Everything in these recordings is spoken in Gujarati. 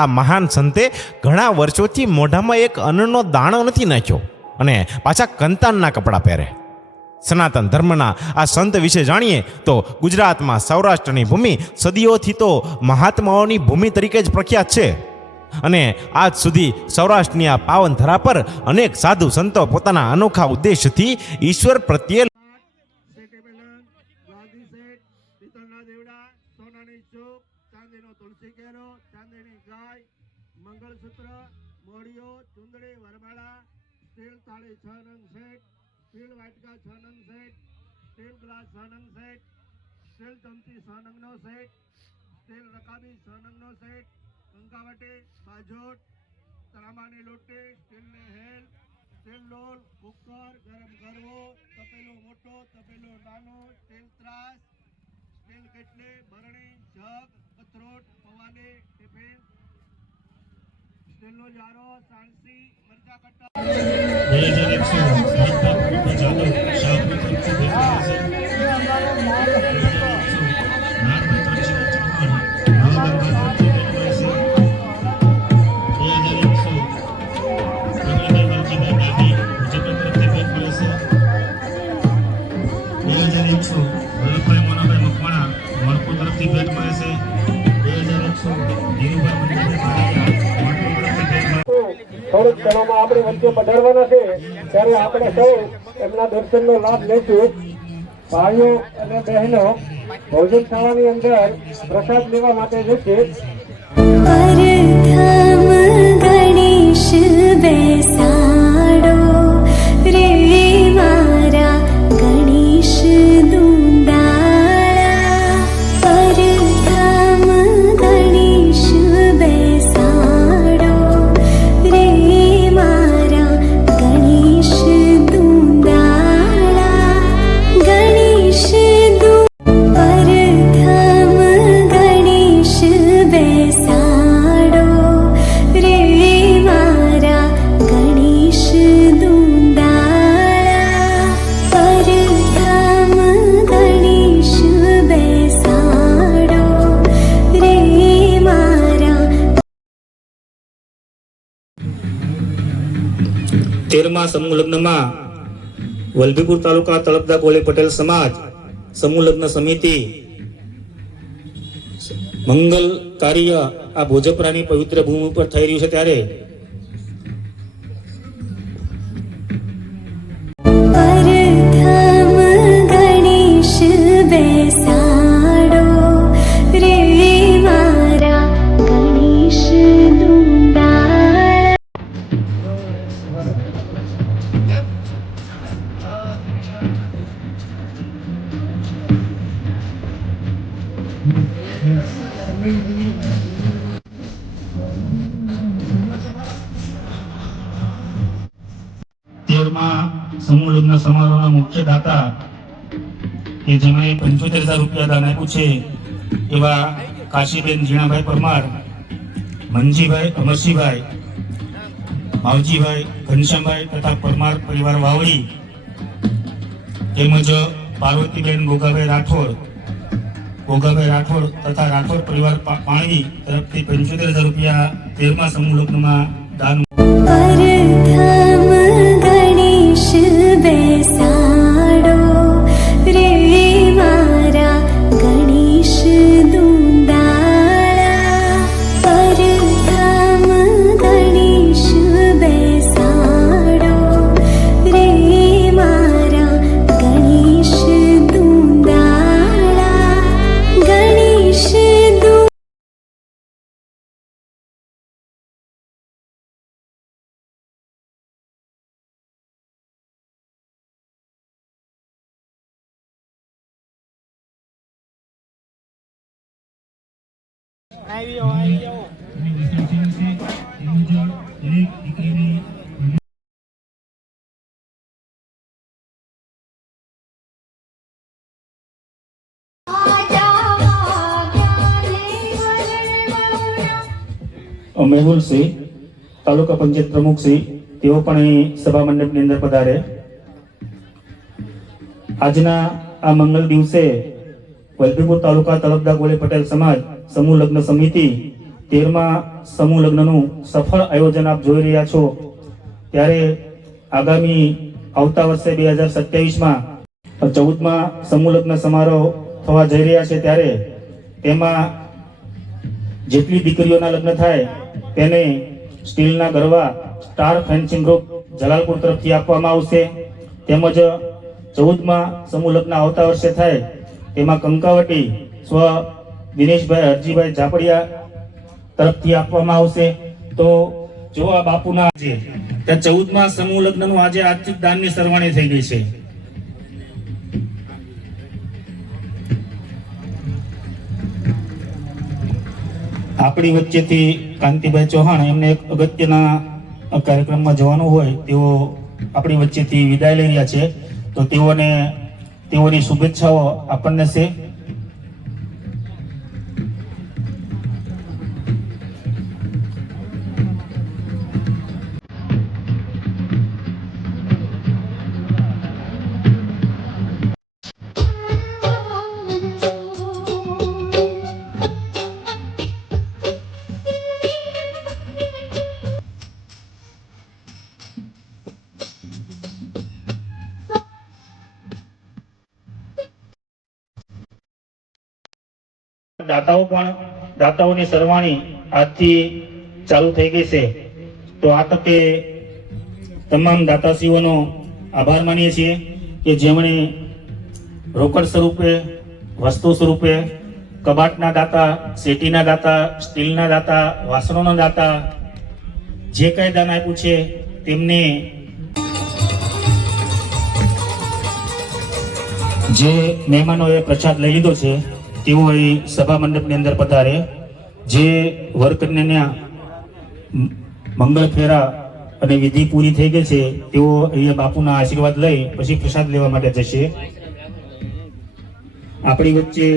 આ મહાન સંતે ઘણા વર્ષોથી મોઢામાં એક અન્નનો દાણો નથી નાખ્યો અને પાછા કંતાનના કપડાં પહેરે. સનાતન ધર્મના આ સંત વિશે જાણીએ તો ગુજરાતમાં સૌરાષ્ટ્રની ભૂમિ સદીઓથી તો મહાત્માઓની ભૂમિ તરીકે જ પ્રખ્યાત છે અને આજ સુધી સૌરાષ્ટ્રની આ પાવન ધરા પર અનેક સાધુ સંતો પોતાના અનોખા ઉદ્દેશથી ઈશ્વર પ્રત્યે મંગળસૂત્ર, મોડિયો, ચુંદડી, વરમાળા, સ્ટીલ થાળી 6 નંગ સેટ, સ્ટીલ વાટકા 6 નંગ સેટ, સ્ટીલ ગ્લાસ 6 નંગ સેટ, સ્ટીલ ચમચી 6 નંગનો સેટ, સ્ટીલ રકાબી 6 નંગનો સેટ, કંકાવટી, બાજોટ, તાંબાની લોટી, સ્ટીલની હેલ, સ્ટીલ લોલ, કુકર, ગરમ ગરવો, તપેલો મોટો, તપેલો નાનો, સ્ટીલ ત્રાસ, સ્ટીલ કેટલી, બરણી, જગ, કથરોટ, પવાલી, ટિફિન, સ્ટીલનો જારો, સાણસી, મરચા કટ્ટા. થોડીક ક્ષણોમાં આપણી વચ્ચે પધારવાના છે ત્યારે આપણે સૌ એમના દર્શનનો લાભ લઈશું. ભાઈઓ અને બહેનો ભોજનશાળાની અંદર પ્રસાદ લેવા માટે જશે. ગણેશ બેસાડો રે મારા ગણેશ દુંદાળા, પરધામ ગણેશ બેસાડો રે મારા ગણેશ દુંદાળા, ગણેશ પરધામ ગણેશ બેસાડો રે મારા ગણેશ દુંદાળા, પરધામ ગણેશ બેસાડો રે મારા. 13મા સમૂહ લગ્નમાં વલભીપુર તાલુકા તળપદા કોળી પટેલ સમાજ સમૂહ લગ્ન સમિતિ મંગલ કાર્ય આ ભોજપરાની પવિત્ર ભૂમિ ઉપર થઈ રહ્યું છે ત્યારે પરધામ ગણેશ બેસાડો રે મારા ગણેશ દુંદાળા. સમૂહ લગ્ન સમારોહના મુખ્ય દાતા કે જેમણે 75,000 રૂપિયા દાન આપ્યું છે એવા કાશીબેન ઝીણાભાઈ પરમાર, મનજીભાઈ, અમરસિંહભાઈ, માવજીભાઈ, ઘનશ્યામભાઈ તથા પરમાર પરિવાર વાવડી તેમજ પાર્વતીબેન ગોગાભાઈ રાઠોડ તથા રાઠોડ પરિવાર પાણી તરફથી 75,000 રૂપિયા 13મા સમૂહ લગ્નમાં દાન. પરધામ ગણેશ બેસાડો રે મારા ગણેશ દુંદાળા, પરધામ ગણેશ બેસાડો રે મારા ગણેશ દુંદાળા, ગણેશ મેહુલસિંહ તાલુકા પંચાયત પ્રમુખસિંહ તેઓ પણ અહીં સભા મંડપની અંદર પધારે. આજના આ મંગલ દિવસે વલભીપુર તાલુકા તળપદા કોળી પટેલ સમાજ સમૂહ લગ્ન સમિતિ 13મા સમૂહ લગ્નનું સફળ આયોજન આપ જોઈ રહ્યા છો, ત્યારે આગામી આવતા વર્ષે 2027માં 14મા સમૂહ લગ્ન સમારોહ થવા જઈ રહ્યા છે, ત્યારે તેમાં જેટલી દીકરીઓના લગ્ન થાય તેને સ્ટીલના ગરવા સ્ટાર ફેન્સિંગ ગ્રુપ જલાલપુર તરફથી આપવામાં આવશે. તેમજ 14મા સમૂહ લગ્ન આવતા વર્ષે થાય તેમાં કંકાવટી સ્વ દિનેશભાઈ હરજીભાઈ ઝાપડિયા તરફથી આપવામાં આવશે. તો જો આ બાપુના છે ત્યાં 14મા સમૂહ લગ્નનું આજે આર્થિક દાનની સરવાણી થઈ ગઈ છે. આપણી વચ્ચેથી કાંતિભાઈ ચૌહાણ, એમને એક અગત્યના કાર્યક્રમમાં જવાનું હોય, તેઓ આપણી વચ્ચેથી વિદાય લઈ રહ્યા છે, તો તેઓની શુભેચ્છાઓ આપણને છે. દાતાઓની સરવાણી આજથી ચાલુ થઈ ગઈ છે. તો આ તકે તમામ દાતાશ્રીઓનો આભાર માનીએ છીએ કે જેમણે રોકડ સ્વરૂપે, વસ્તુ સ્વરૂપે, કબાટના દાતા, શેટીના દાતા, સ્ટીલના દાતા, વાસણોના દાતા, જે કાંઈ દાન આપ્યું છે તેમને જે મહેમાનોએ પ્રસાદ લઈ લીધો છે તેઓ અહીં સભા મંડપની અંદર પધારે. જે વરકન્યાના મંગળ ફેરા અને વિધિ પૂરી થઈ ગઈ છે તેઓ અહીંયા બાપુના આશીર્વાદ લઈ પછી પ્રસાદ લેવા માટે જશે. આપણી વચ્ચે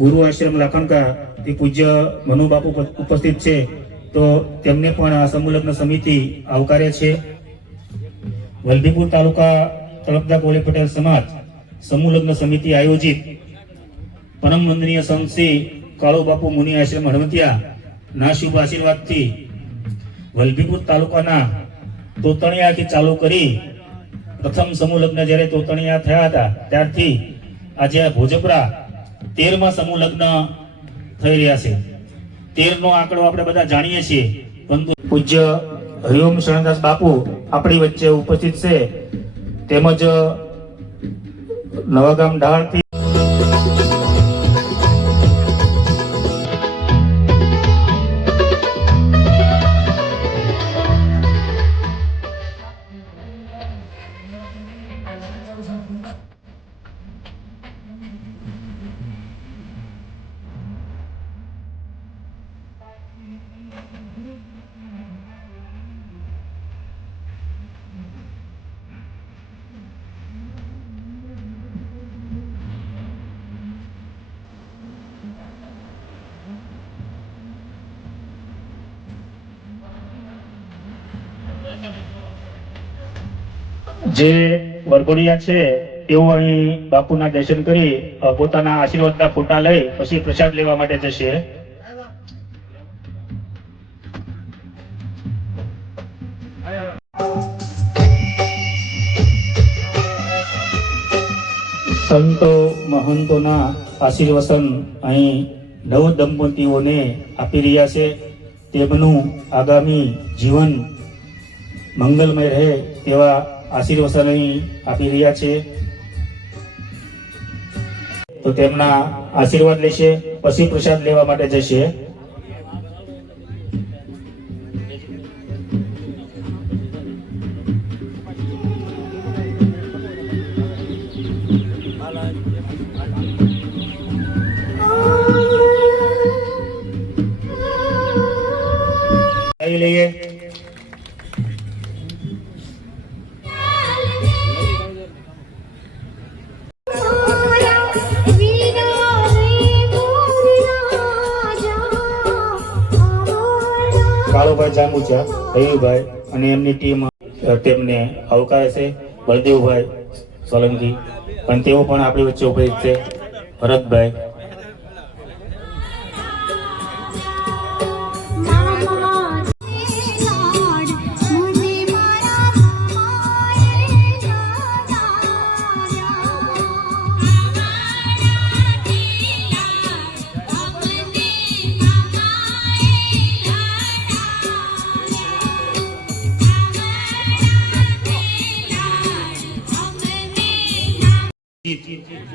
ગુરુ આશ્રમ લાખણકા તે પૂજ્ય મનુ બાપુ ઉપસ્થિત છે, તો તેમને પણ આ સમૂહ લગ્ન સમિતિ આવકારે છે. વલભીપુર તાલુકા તળપદા કોળી પટેલ સમાજ સમૂહ લગ્ન સમિતિ આયોજિત પરમ વંદનીય સંત શ્રી કાળુ બાપુ મુનિ આશ્રમ હળવતિયા ના શુભ આશીર્વાદથી વલભીપુર તાલુકાના તોતણિયાથી ચાલુ કરી પ્રથમ સમૂહ લગ્ન જ્યારે તોતણિયા થયા હતા ત્યારથી આજે આ ભોજપરા 13મા સમૂહ લગ્ન થઈ રહ્યા છે. 13નો આંકડો આપણે બધા જાણીએ છીએ, પરંતુ પૂજ્ય હરિઓમ શરણદાસ બાપુ આપણી વચ્ચે ઉપસ્થિત છે. તેમજ નવાગામ ઢાળથી જે વરઘોડિયા છે તેઓ અહીં બાપુના દર્શન કરી પોતાના આશીર્વાદના ફોટા લઈ પછી પ્રસાદ લેવા માટે જશે. સંતો મહંતોના આશીર્વચન અહીં નવ દંપતીઓને આપી રહ્યા છે. તેમનું આગામી જીવન મંગલમય રહે તેવા આશીર્વચન અહીં આપી રહ્યા છે. તો તેમના આશીર્વાદ લેશે પછી પ્રસાદ લેવા માટે જશે. લઈએ કાળુભાઈ જાંબુચા, રવિભાઈ અને એમની ટીમ તેમને આવકારે છે. બળદેવભાઈ સોલંકી પણ તેઓ પણ આપણી વચ્ચે ઉપસ્થિત છે. ભરતભાઈ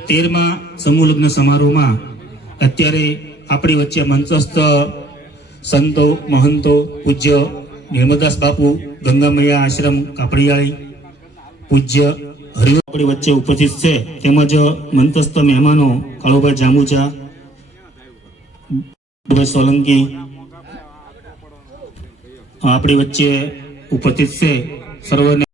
13મા સમૂહ લગ્ન સમારોહમાં અત્યારે આપણી વચ્ચે મંચસ્થ સંતો મહંતો પૂજ્ય નિર્મલદાસ બાપુ ગંગામૈયા આશ્રમ કાપડિયાળી પૂજ્ય હરિઓ આપણી વચ્ચે ઉપસ્થિત છે, તેમજ મંચસ્થ મહેમાનો કાળુભાઈ જાંબુચા, સોલંકી આપણી વચ્ચે ઉપસ્થિત છે. સર્વને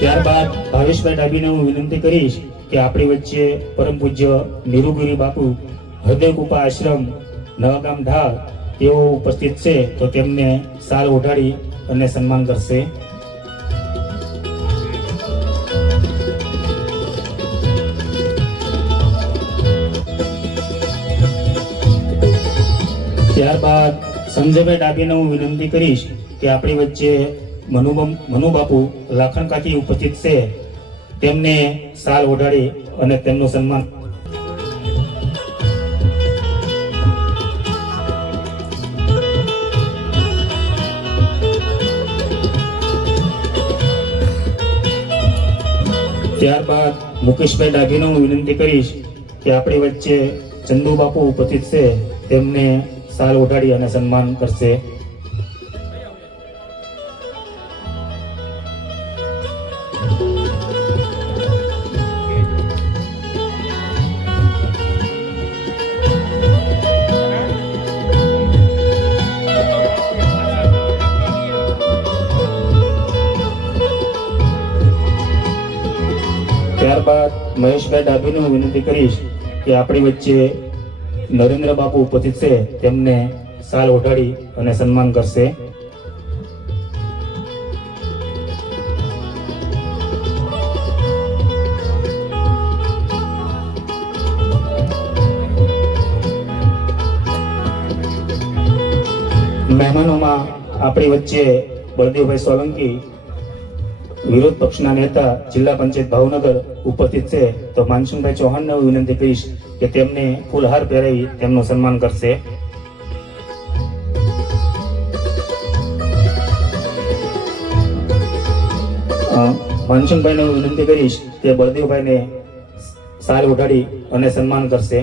ત્યારબાદ ભાવેશભાઈ ડાબીને હું વિનંતી કરીશ કે આપણી વચ્ચે પરમ પૂજ્ય નિરુગુરી બાપુ હૃદય કૃપા આશ્રમ નવાગામ ઢાળ તેઓ ઉપસ્થિત છે, તો તેમને શાલ ઓઢાડી અને સન્માન કરશે. ત્યારબાદ સંજયભાઈ ડાબીને હું વિનંતી કરીશ કે આપણી વચ્ચે મનુબાપુ લાખણકાથી ઉપસ્થિત છે, તેમને શાલ ઓઢાડી અને તેમનું સન્માન. ત્યારબાદ મુકેશભાઈ ડાભીને હું વિનંતી કરીશ કે આપણી વચ્ચે ચંદુબાપુ ઉપસ્થિત છે, તેમને શાલ ઓઢાડી અને સન્માન કરશે. ત્યારબાદ મહેશભાઈ ડાભીને હું વિનંતી કરીશ કે આપણી વચ્ચે નરેન્દ્ર બાપુ ઉપસ્થિત છે, તેમને શાલ ઓઢાડી અને સન્માન કરશે. મહેમાનોમાં આપણી વચ્ચે બળદેવભાઈ સોલંકી વિરોધ પક્ષના નેતા જિલ્લા પંચાયત ભાવનગર ઉપસ્થિત છે, તો માનસુનભાઈ ચૌહાણને હું વિનંતી કરીશ કે તેમને ફૂલહાર પહેરાવી તેમનું સન્માન કરશે. માનસુનભાઈને હું વિનંતી કરીશ કે બળદેવભાઈને શાલ ઓઢાડી અને સન્માન કરશે.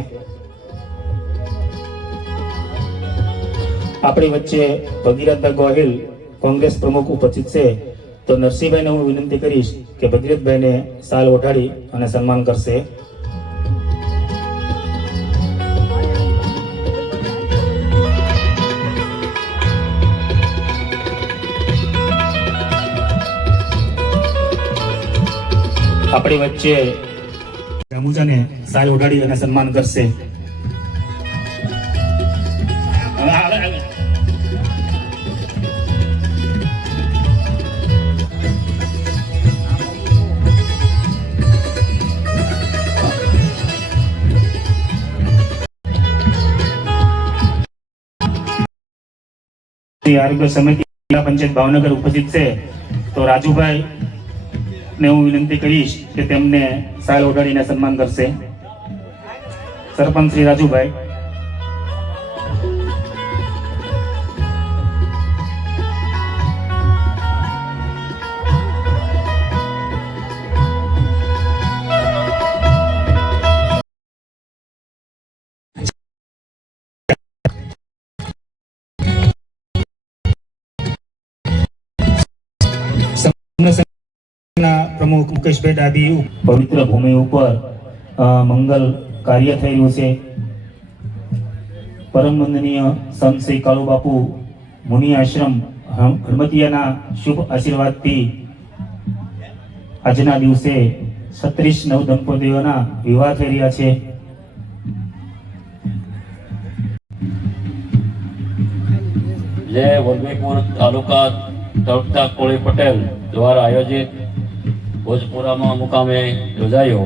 આપણી વચ્ચે ભગીરથભાઈ ગોહિલ કોંગ્રેસ પ્રમુખ ઉપસ્થિત છે, તો નરસિંહભાઈને હું વિનંતી કરીશ કે ભગીરથભાઈને શાલ ઓઢાડી અને સન્માન કરશે. આપણી વચ્ચે જાંબુચાને શાલ ઓઢાડી અને સન્માન કરશે. આરોગ્ય સમિતિ જિલ્લા પંચાયત ભાવનગર ઉપસ્થિત છે, તો રાજુભાઈ ને હું વિનંતી કરીશ કે તેમને શાલ ઓઢાડીને સન્માન કરશે. સરપંચ શ્રી રાજુભાઈ. પ્રમુખ મુકેશભાઈ ડાભી પવિત્ર ભૂમિ ઉપર મંગલ કાર્ય થઈ રહ્યું છે. પરમ વંદનીય સંત શ્રી કાળુબાપુ મુનિ આશ્રમ હળમતિયાના શુભ આશીર્વાદથી આજના દિવસે 36 નવ દંપતીઓના વિવાહ થઈ રહ્યા છે. જે વલભીપુર તાલુકા તળપતા કોળી પટેલ દ્વારા આયોજિત ભોજપુરામાં મુકામે યોજાયો,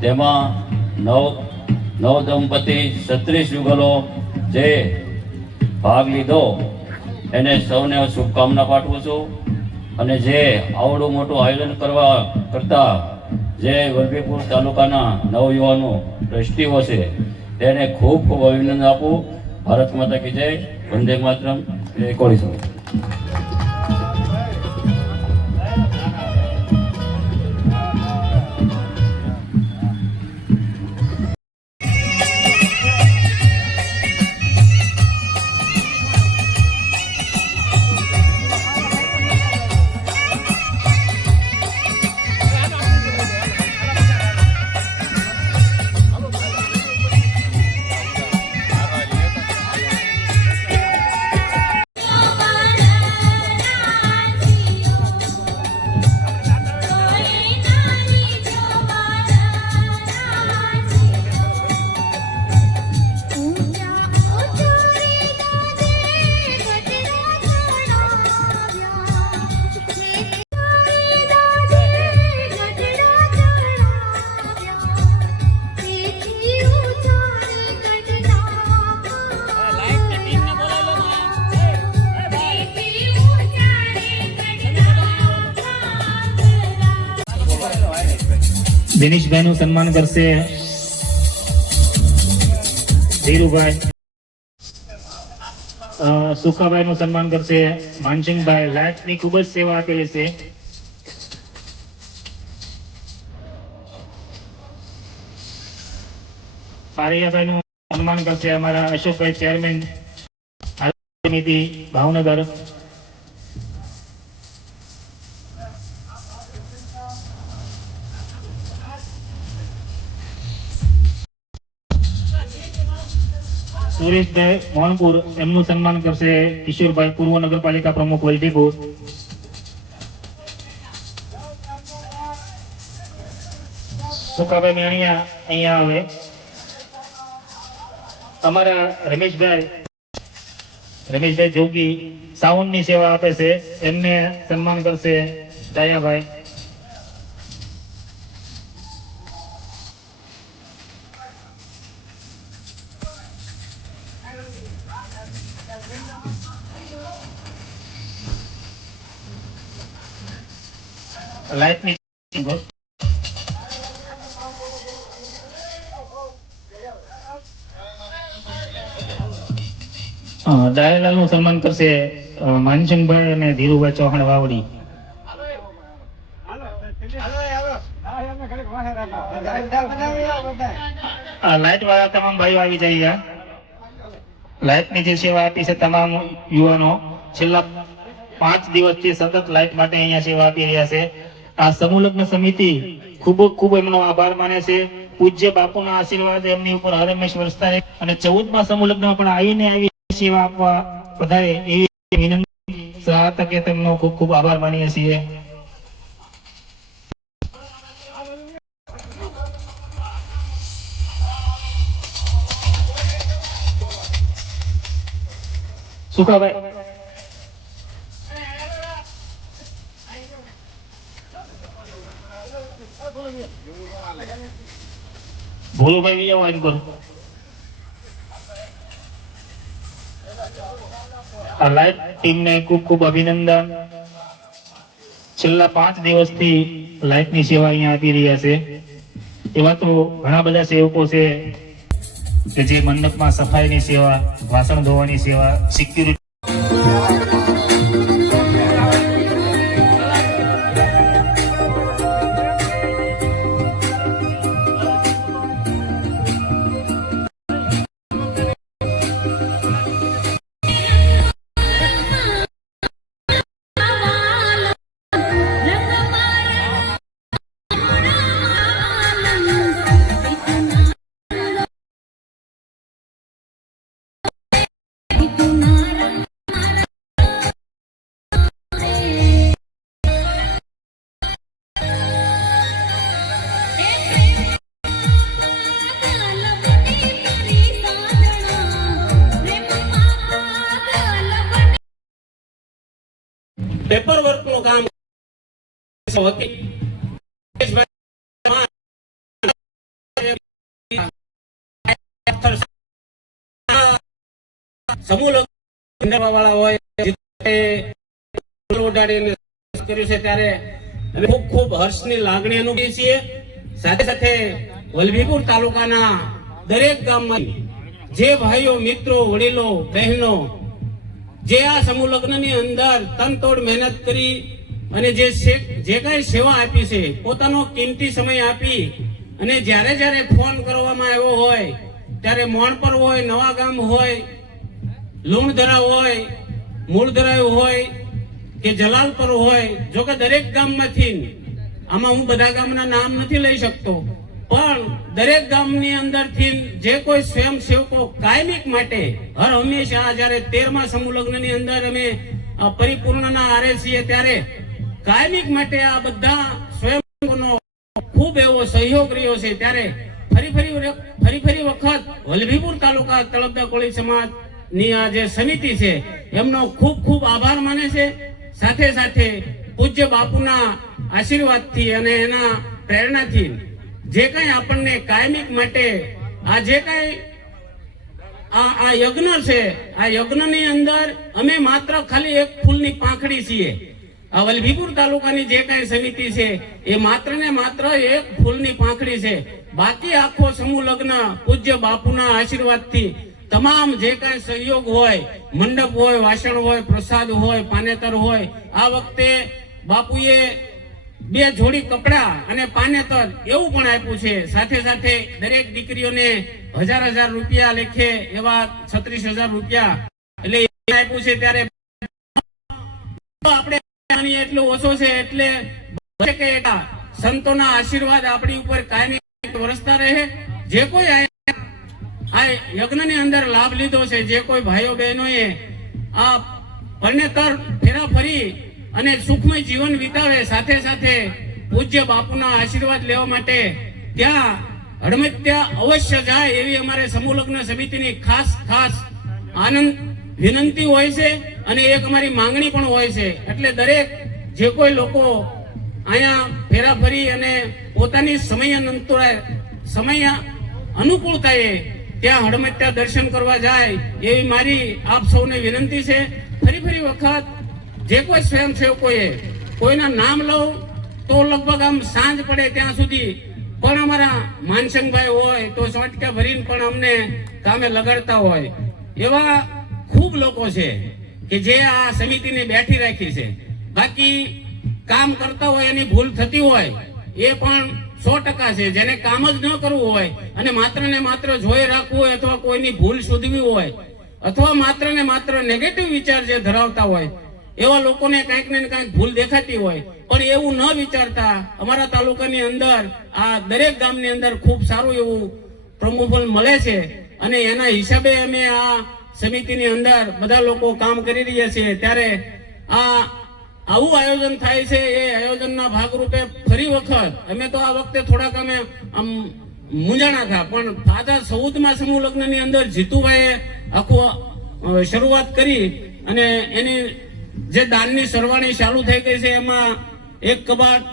તેમાં નવ દંપતી 36 યુગલો જે ભાગ લીધો એને સૌને શુભકામના પાઠવું છું. અને જે આવડું મોટું આયોજન કરતા જે વલભીપુર તાલુકાના નવયુવાનો ટ્રસ્ટીઓ છે તેને ખૂબ ખૂબ અભિનંદન આપું. ભારત માતા કી જય, વંદે માતરમ, જય કોળી સમાજ. દિનેશભાઈ નું સન્માન કરશે ધીરુભાઈ. સુખાભાઈ નું સન્માન કરશે માનસિંહભાઈ. લાઇટ ની ખૂબ જ સેવા આપેલી છે. પારિયાભાઈ નું સન્માન કરશે અમારા અશોકભાઈ, ચેરમેન સમિતિ ભાવનગર. સુરેશભાઈ મોહનપુર, એમનું સન્માન કરશે કિશોરભાઈ, પૂર્વ નગરપાલિકા પ્રમુખ વલભીપુર. સુકાભાઈ મેણિયા અહીંયા આવે. અમારા રમેશભાઈ જોગી સાઉન્ડ ની સેવા આપે છે, એમને સન્માન કરશે દયાભાઈ. લાઇટ ની દયાલાલ નું સન્માન કરશે માનસિંહભાઈ અને ધીરુભાઈ ચૌહાણ વાવડી. લાઇટ વાળા તમામ ભાઈઓ આવી જાય. લાઇટ ની જે સેવા આપી છે તમામ યુવાનો છેલ્લા 5 દિવસથી સતત લાઇટ માટે અહીંયા સેવા આપી રહ્યા છે. આ સમૂહ લગ્ન સમિતિ ખૂબ એમનો આભાર માને છે. પૂજ્ય બાપુના આશીર્વાદ એમની ઉપર હરમેશ વરસતા રહે અને 14મા સમૂહ લગ્નમાં પણ આવી સેવા આપવા બધાએ એવી વિનંતી સહાતકે તેમનો ખૂબ ખૂબ આભાર માનીએ છીએ. સુખાભાઈ ભોલુભાઈ વિજય વાત કરો. આ લાઇટ ટીમને ખૂબ ખૂબ અભિનંદન. છેલ્લા 5 દિવસથી લાઇટ ની સેવા અહીંયા આપી રહ્યા છે. એવા તો ઘણા બધા સેવકો છે કે જે મંડપમાં સફાઈની સેવા, વાસણ ધોવાની સેવા, સિક્યુરિટી પેપર વર્ક નું કામ સમૂહ વાળા હોય ઉડાડીને કર્યું છે ત્યારે ખૂબ ખૂબ હર્ષની લાગણી અનુભવીએ છીએ. સાથે સાથે વલભીપુર તાલુકાના દરેક ગામમાં જે ભાઈઓ મિત્રો વડીલો બહેનો જે આ સમૂહ લગ્નની અંદર તનતોડ મહેનત કરી અને જે કાંઈ સેવા આપી છે, પોતાનો કિંમતી સમય આપી અને જ્યારે જ્યારે ફોન કરવામાં આવ્યો હોય ત્યારે મોણપર હોય, નવા ગામ હોય, લુણધરા હોય, મૂળધરા હોય કે જલાલપર હોય, જો કે દરેક ગામમાંથી, આમાં હું બધા ગામના નામ નથી લઈ શકતો, પણ દરેક ગામની અંદરથી જે કોઈ સ્વયંસેવકો કાયમિક માટે હર હંમેશા જ્યારે 13મા સમૂહ લગ્નની અંદર અમે પરિપૂર્ણના આરે છીએ ત્યારે કાયમિક માટે આ બધા સ્વયંસેવકોનો ખૂબ એવો સહયોગ રહ્યો છે. ત્યારે ફરી વખત વલભીપુર તાલુકા તળપદા કોળી સમાજ ની આ જે સમિતિ છે એમનો ખૂબ ખૂબ આભાર માને છે. સાથે સાથે પૂજ્ય બાપુના આશીર્વાદથી અને એના પ્રેરણાથી જે કઈ આપણને કાયમિક માટે આ જે કઈ આ યજ્ઞ છે, આ યજ્ઞની અંદર અમે માત્ર ખાલી એક ફૂલની પાંખડી છીએ. આ વલભીપુર તાલુકાની જે કઈ સમિતિ છે એ માત્ર ને માત્ર એક ફૂલની પાંખડી છે. બાકી આખો સમૂહ લગ્ન પૂજ્ય બાપુના આશીર્વાદથી તમામ જે કઈ સહયોગ હોય, મંડપ હોય, વાસણ હોય, પ્રસાદ હોય, પાનેતર હોય, આ વખતે બાપુએ 2 જોડી કપડા અને પાનેતર એવું પણ આપ્યું છે. સાથે સાથે દરેક દીકરીઓને 1000 રૂપિયા લેખે એવા 36,000 રૂપિયા એટલે આપ્યું છે. ત્યારે આપણે એટલું ઓછો છે એટલે સંતોના આશીર્વાદ આપણી ઉપર કાયમી વરસતા રહે. જે કોઈ આ યજ્ઞની અંદર લાભ લીધો છે, જે કોઈ ભાઈઓ બહેનોએ આ પરણેતર ફેરા ફરી અને સુખમય જીવન વિતાવે, સાથે સાથે પૂજ્ય બાપુના આશીર્વાદ લેવા માટે ત્યાં હડમત્યા અવશ્ય જાય એવી અમારે સમૂહ લગ્ન સમિતિની ખાસ આનંદ વિનંતી હોય છે અને એક અમારી માંગણી પણ હોય છે. એટલે દરેક જે કોઈ લોકો અહીંયા ફેરા ફરી અને પોતાની સમય અનુકૂળતાએ ત્યાં હડમત્યા દર્શન કરવા જાય એવી મારી આપ સૌને વિનંતી છે. ફરી વખત જે કોઈ સ્વયંસેવકોએ કોઈના નામ લઉં તો લગભગ આમ સાંજ પડે ત્યાં સુધી, પણ અમારા માનસંગભાઈ હોય તો સોટકા ભરીને પણ અમને કામે લગાડતા હોય એવા ખૂબ લોકો છે કે જે આ સમિતિને બેઠી રાખી છે. બાકી કામ કરતા હોય એની ભૂલ થતી હોય એ પણ 100% છે. જેને કામ જ ન કરવું હોય અને માત્ર ને માત્ર જોઈ રાખવું હોય અથવા કોઈની ભૂલ શોધવી હોય અથવા માત્ર ને માત્ર નેગેટિવ વિચાર જે ધરાવતા હોય એવા લોકોને કંઈક ને કંઈક ભૂલ દેખાતી હોય, પણ એવું ન વિચારતા અમારા તાલુકાની અંદર આ દરેક ગામની અંદર ખૂબ સારું એવું પ્રમોશન મળે છે અને એના હિસાબે અમે આ સમિતિની અંદર બધા લોકો કામ કરી રહ્યા છીએ. ત્યારે આવું આયોજન થાય છે. એ આયોજનના ભાગરૂપે ફરી વખત અમે તો આ વખતે થોડાક અમે મૂંઝાણા હતા, પણ તાજા 14મા સમૂહ લગ્નની અંદર જીતુભાઈએ આખું શરૂઆત કરી અને એની જે દાનની સરવાણી ચાલુ થઈ ગઈ છે એમાં એક કબાટ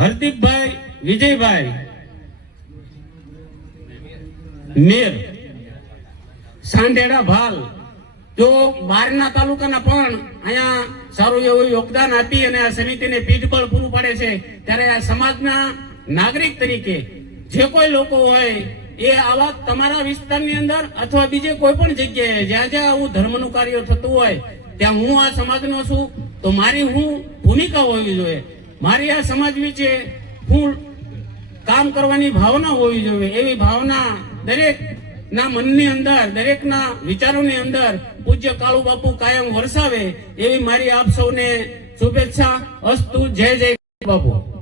હરદીપભાઈ વિજયભાઈ મેર સાંઢેડા ભાલ જો બહારના તાલુકાના પણ અહીંયા સારું એવું યોગદાન આપી અને આ સમિતિને પીઠબળ પૂરું પાડે છે. ત્યારે આ સમાજના નાગરિક તરીકે જે કોઈ લોકો હોય એ આવા તમારા વિસ્તારની અંદર અથવા બીજે કોઈ પણ જગ્યાએ જ્યાં જ્યાં આવું ધર્મનું કાર્ય થતું હોય ત્યાં હું આ સમાજનો છું તો મારી ભૂમિકા હોવી જોઈએ. મારી આ સમાજ વિશે હું કામ કરવાની ભાવના હોવી જોઈએ. એવી ભાવના દરેક ના મનની અંદર, દરેકના વિચારોની અંદર પૂજ્ય કાળુ બાપુ કાયમ વરસાવે એવી મારી આપ સૌને શુભેચ્છા. અસ્તુ. જય જય બાપુ.